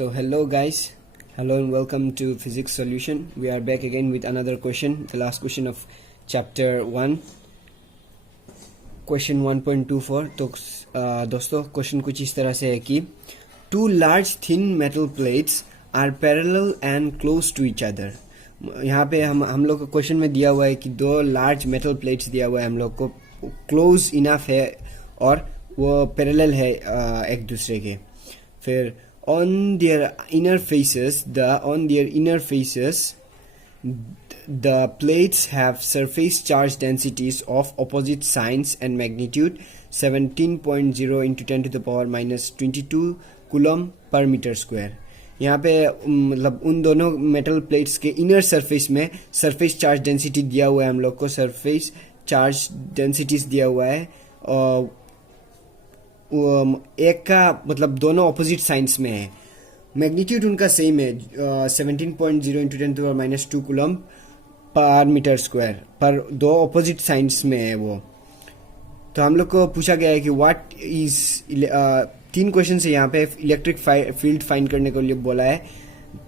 So hello guys, hello and welcome to Physics Solution. We are back again with another question, the last question of chapter 1, question 1.24. तो दोस्तों question कुछ इस तरह से है कि two large thin metal plates are parallel and close to each other. यहाँ पे हम लोग को क्वेश्चन में दिया हुआ है कि दो लार्ज मेटल प्लेट्स दिया हुआ है हम लोग को, क्लोज इनफ है और वो पैरेलल है एक दूसरे के. फिर on their inner faces the plates have surface charge densities of opposite signs and magnitude 17.0 into 10 to the power minus 22 coulomb per meter square. यहाँ पे मतलब उन दोनों मेटल प्लेट्स के इनर सरफेस में सरफेस चार्ज डेंसिटी दिया हुआ है हम लोग को, सरफेस चार्ज डेंसिटीज दिया हुआ है और एक का मतलब दोनों ऑपोजिट साइंस में है. मैग्नीट्यूड उनका सेम है 17.0 into 10 to minus 2 coulomb per metre square, पर दो ऑपोजिट साइंस में है वो. तो हम लोग को पूछा गया है कि व्हाट इज तीन क्वेश्चन से यहाँ पे इलेक्ट्रिक फील्ड फाइंड करने को लिए बोला है.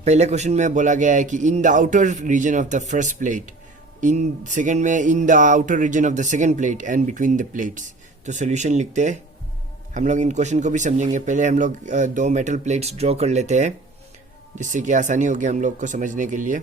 पहले क्वेश्चन में बोला गया है कि in the outer region of the first plate, in second में in the outer region of the second plate and between the plates. तो सोल्यूशन लिखते हैं. हम लोग इन क्वेश्चन को भी समझेंगे. पहले हम लोग दो मेटल प्लेट्स ड्रॉ कर लेते हैं जिससे कि आसानी होगी हम लोग को समझने के लिए.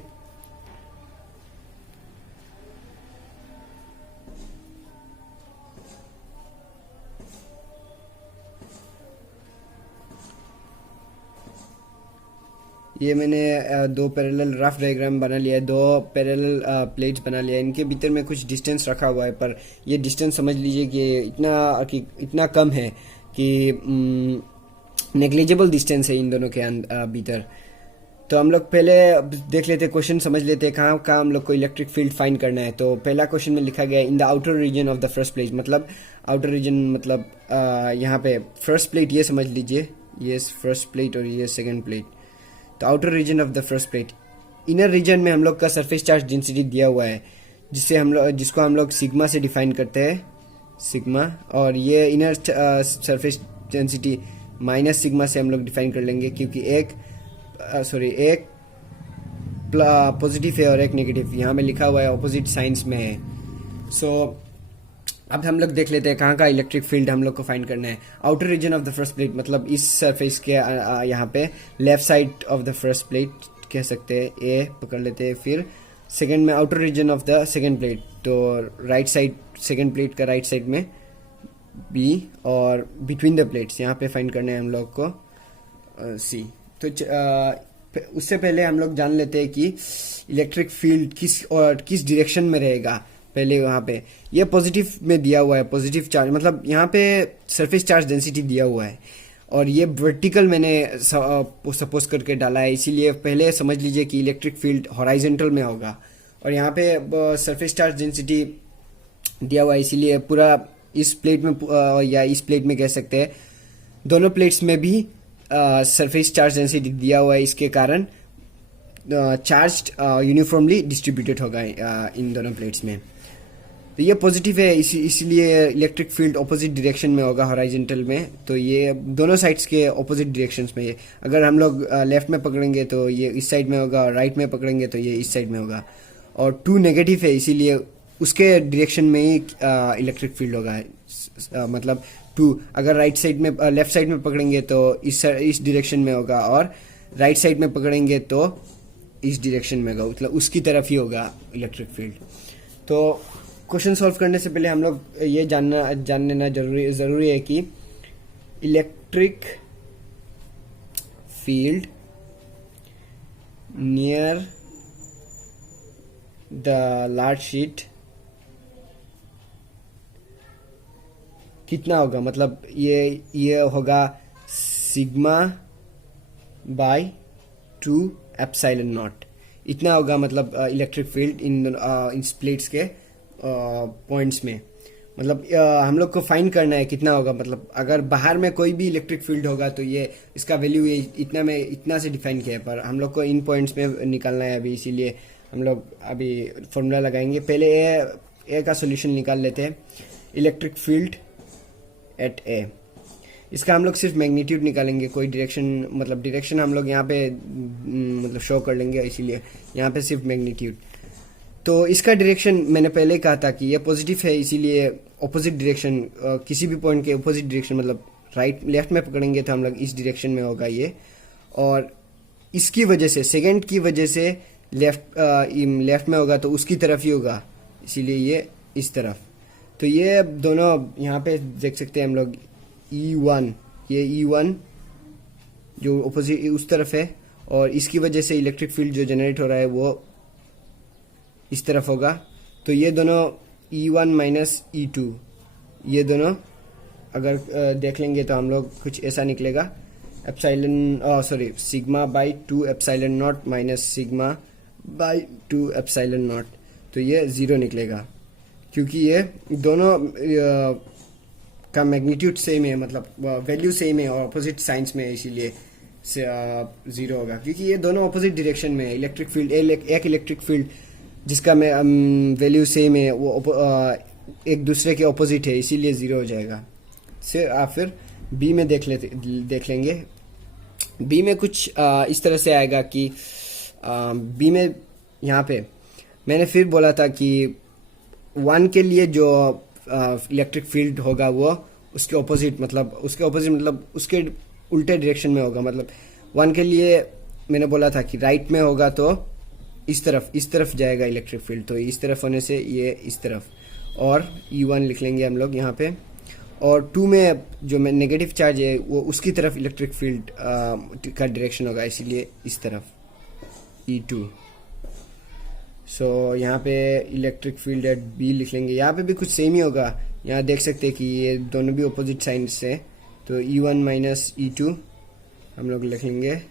ये मैंने दो पैरेलल रफ डायग्राम बना लिया है, दो पैरेलल प्लेट्स बना लिया है. इनके भीतर में कुछ डिस्टेंस रखा हुआ है, पर ये डिस्टेंस समझ लीजिए कि इतना कम है कि नेग्लिजिबल डिस्टेंस है इन दोनों के भीतर. तो हम लोग पहले देख लेते हैं, क्वेश्चन समझ लेते हैं कहाँ कहाँ हम लोग को इलेक्ट्रिक फील्ड फाइंड करना है. तो पहला क्वेश्चन में लिखा गया है in the outer region of the first plate, मतलब आउटर रीजन मतलब यहाँ पे फर्स्ट प्लेट ये समझ लीजिए, ये फर्स्ट प्लेट और ये सेकेंड प्लेट. तो outer region of the first plate, inner region में हम लोग का सरफेस चार्ज डेंसिटी दिया हुआ है जिसको हम लोग सिग्मा से डिफाइन करते हैं, सिग्मा. और ये inner surface density minus sigma से हम लोग डिफाइन कर लेंगे क्योंकि एक पॉजिटिव है और एक नेगेटिव. यहाँ में लिखा हुआ है ऑपोजिट साइंस में है. सो अब हम लोग देख लेते हैं कहाँ का इलेक्ट्रिक फील्ड हम लोग को फाइंड करना है. Outer region of the first plate मतलब इस सरफेस के यहाँ पे left side of the first plate कह सकते हैं, ए पकड़ लेते हैं. फिर सेकंड में outer region of the second plate, तो राइट साइड सेकंड प्लेट का राइट साइड में बी, और बिटवीन द प्लेट्स यहाँ पे फाइंड करना है हम लोग को सी. तो उससे पहले हम लोग जान लेते हैं कि इलेक्ट्रिक फील्ड किस डायरेक्शन में रहेगा. पहले वहाँ पे ये पॉजिटिव में दिया हुआ है, पॉजिटिव चार्ज मतलब यहाँ पे सरफेस चार्ज डेंसिटी दिया हुआ है और ये वर्टिकल मैंने सपोज करके डाला है, इसीलिए पहले समझ लीजिए कि इलेक्ट्रिक फील्ड हॉराइजेंटल में होगा. और यहाँ पे सरफेस चार्ज डेंसिटी दिया हुआ है, इसीलिए पूरा इस प्लेट में या इस प्लेट में कह सकते हैं दोनों प्लेट्स में भी सरफेस चार्ज डेंसिटी दिया हुआ है. इसके कारण चार्ज यूनिफॉर्मली डिस्ट्रीब्यूटेड होगा इन दोनों प्लेट्स में. तो ये पॉजिटिव है, इसीलिए इलेक्ट्रिक फील्ड ऑपोजिट डायरेक्शन में होगा हॉराइजेंटल में. तो ये दोनों साइड्स के ऑपोजिट डायरेक्शंस में, ये अगर हम लोग लेफ्ट में पकड़ेंगे तो ये इस साइड में होगा, और राइट में पकड़ेंगे तो ये इस साइड में होगा. और 2 नेगेटिव है, इसीलिए उसके डायरेक्शन में ही इलेक्ट्रिक फील्ड होगा. मतलब 2 अगर राइट साइड में लेफ्ट साइड में पकड़ेंगे तो इस डायरेक्शन में होगा, और राइट साइड में पकड़ेंगे तो इस डायरेक्शन में होगा, मतलब उसकी तरफ ही होगा इलेक्ट्रिक फील्ड. तो क्वेश्चन सॉल्व करने से पहले हम लोग ये जान लेना जरूरी है कि electric field near the large sheet कितना होगा. मतलब ये होगा सिग्मा बाय 2 एप्सिलॉन नॉट, इतना होगा मतलब इलेक्ट्रिक फील्ड इन प्लेट्स के पॉइंट्स में. मतलब हम लोग को फाइंड करना है कितना होगा. मतलब अगर बाहर में कोई भी इलेक्ट्रिक फील्ड होगा तो ये इसका वैल्यू इतना से डिफाइन किया है, पर हम लोग को इन पॉइंट्स में निकालना है अभी, इसीलिए हम लोग अभी फॉर्मूला लगाएंगे. पहले ए का सॉल्यूशन निकाल लेते हैं. इलेक्ट्रिक फील्ड एट ए, इसका हम लोग सिर्फ मैग्नीट्यूड निकालेंगे, कोई डायरेक्शन मतलब डायरेक्शन हम लोग यहाँ पे मतलब शो कर लेंगे, इसीलिए यहाँ पे सिर्फ मैग्नीट्यूड। तो इसका डायरेक्शन मैंने पहले कहा था कि ये पॉजिटिव है, इसीलिए ऑपोजिट डायरेक्शन किसी भी पॉइंट के ऑपोजिट डायरेक्शन मतलब राइट लेफ्ट में पकड़ेंगे तो हम लोग इस डायरेक्शन में होगा ये, और इसकी वजह से सेकंड की वजह से लेफ्ट में होगा तो उसकी तरफ ही होगा, इसीलिए ये इस तरफ। तो ये दोनों यहाँ पे देख सकते हैं हम लोग E1, ये E1 जो ऑपोजिट उस तरफ है, और इसकी वजह से इलेक्ट्रिक फील्ड जो जनरेट हो रहा है वो इस तरफ होगा। तो ये दोनों E1 माइनस E2, ये दोनों अगर देख लेंगे तो हम लोग कुछ ऐसा निकलेगा, sigma by 2 epsilon not minus sigma by 2 epsilon not. तो ये 0 निकलेगा क्योंकि ये दोनों का मैग्नीट्यूड सेम है, मतलब वैल्यू सेम है और अपोजिट साइंस में है, इसीलिए 0 होगा। क्योंकि ये दोनों अपोजिट डायरेक्शन में है, इलेक्ट्रिक फील्ड एक इलेक्ट्रिक फील्ड जिसका वैल्यू सेम है वो एक दूसरे के अपोजिट है, इसीलिए 0 हो जाएगा। फिर बी में देख लेंगे। बी में कुछ इस तरह से आएगा कि बी में यहाँ पे मैंने फिर बोला था कि 1 के लिए जो इलेक्ट्रिक फील्ड होगा वो उसके ऑपोजिट मतलब उसके उल्टे डायरेक्शन में होगा। मतलब 1 के लिए मैंने बोला था कि राइट में होगा तो इस तरफ जाएगा इलेक्ट्रिक फील्ड, तो इस तरफ होने से ये इस तरफ, और E1 लिख लेंगे हम लोग यहाँ पे। और 2 में जो नेगेटिव चार्ज है वो उसकी तरफ इलेक्ट्रिक फील्ड का डायरेक्शन होगा, इसीलिए इस तरफ E2। सो यहाँ पे इलेक्ट्रिक फील्ड एट बी लिख लेंगे, यहाँ पे भी कुछ सेम ही होगा। यहाँ देख सकते हैं कि ये दोनों भी अपोजिट साइंस से, तो E1 माइनस E2 हम लोग लिख लेंगे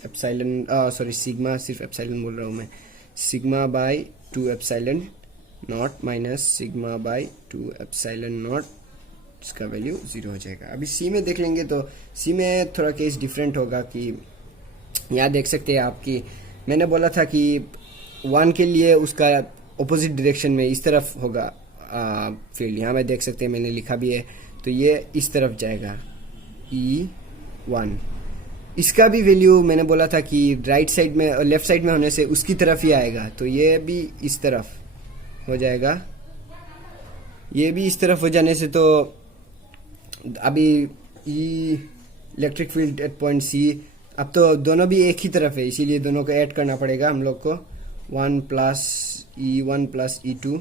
सिग्मा, सिर्फ एप्सिलॉन बोल रहा हूँ मैं, sigma by 2 epsilon not minus sigma by 2 epsilon not, इसका वैल्यू 0 हो जाएगा। अभी सी में देख लेंगे तो सी में थोड़ा केस डिफरेंट होगा कि यहाँ देख सकते हैं आपकी, मैंने बोला था कि 1 के लिए उसका ऑपोजिट डायरेक्शन में इस तरफ होगा फील्ड, यहाँ में देख सकते हैं मैंने लिखा भी है, तो ये इस तरफ जाएगा E1। इसका भी वैल्यू मैंने बोला था कि राइट साइड में और लेफ्ट साइड में होने से उसकी तरफ ही आएगा, तो ये भी इस तरफ हो जाएगा। ये भी इस तरफ हो जाने से तो अभी electric field at point C, अब तो दोनों भी एक ही तरफ है, इसीलिए दोनों को ऐड करना पड़ेगा हम लोग को, 1 प्लस E1 प्लस E2,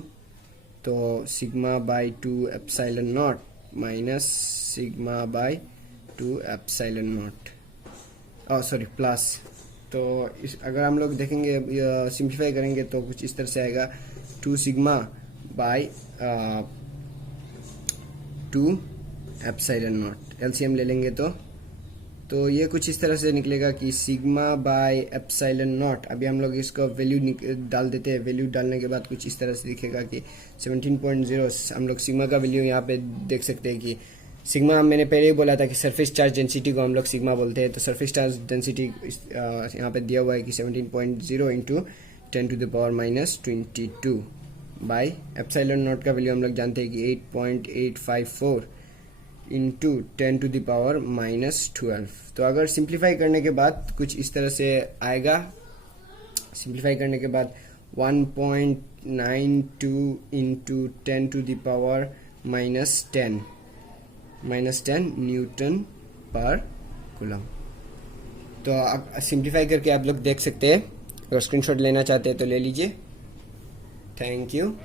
तो sigma by 2 epsilon not minus sigma by 2 epsilon not, plus. तो अगर हम लोग देखेंगे सिंप्लीफाई करेंगे तो कुछ इस तरह से आएगा, 2 sigma by 2 epsilon not, LCM ले लेंगे तो ये कुछ इस तरह से निकलेगा कि सिग्मा बाई एप्सिलॉन नॉट। अभी हम लोग इसको वैल्यू डाल देते हैं, वैल्यू डालने के बाद कुछ इस तरह से दिखेगा कि 17.0। हम लोग सिग्मा का वैल्यू यहाँ पे देख सकते हैं कि सिग्मा, मैंने पहले ही बोला था कि सरफेस चार्ज डेंसिटी को हम लोग सिग्मा बोलते हैं, तो सरफेस चार्ज डेंसिटी यहाँ पे दिया हुआ है कि 17.0 into 10 to the power minus 22 by epsilon naught का वैल्यू हम लोग जानते हैं कि 8.854 into 10 to the power minus 12। तो अगर सिंप्लीफाई करने के बाद कुछ इस तरह से आएगा, सिंप्लीफाई करने के बाद 1.92 into 10 to the power minus 10 newton पर कूलम। तो सिंप्लीफाई करके आप लोग देख सकते हैं, अगर स्क्रीनशॉट लेना चाहते हैं तो ले लीजिए। Thank you.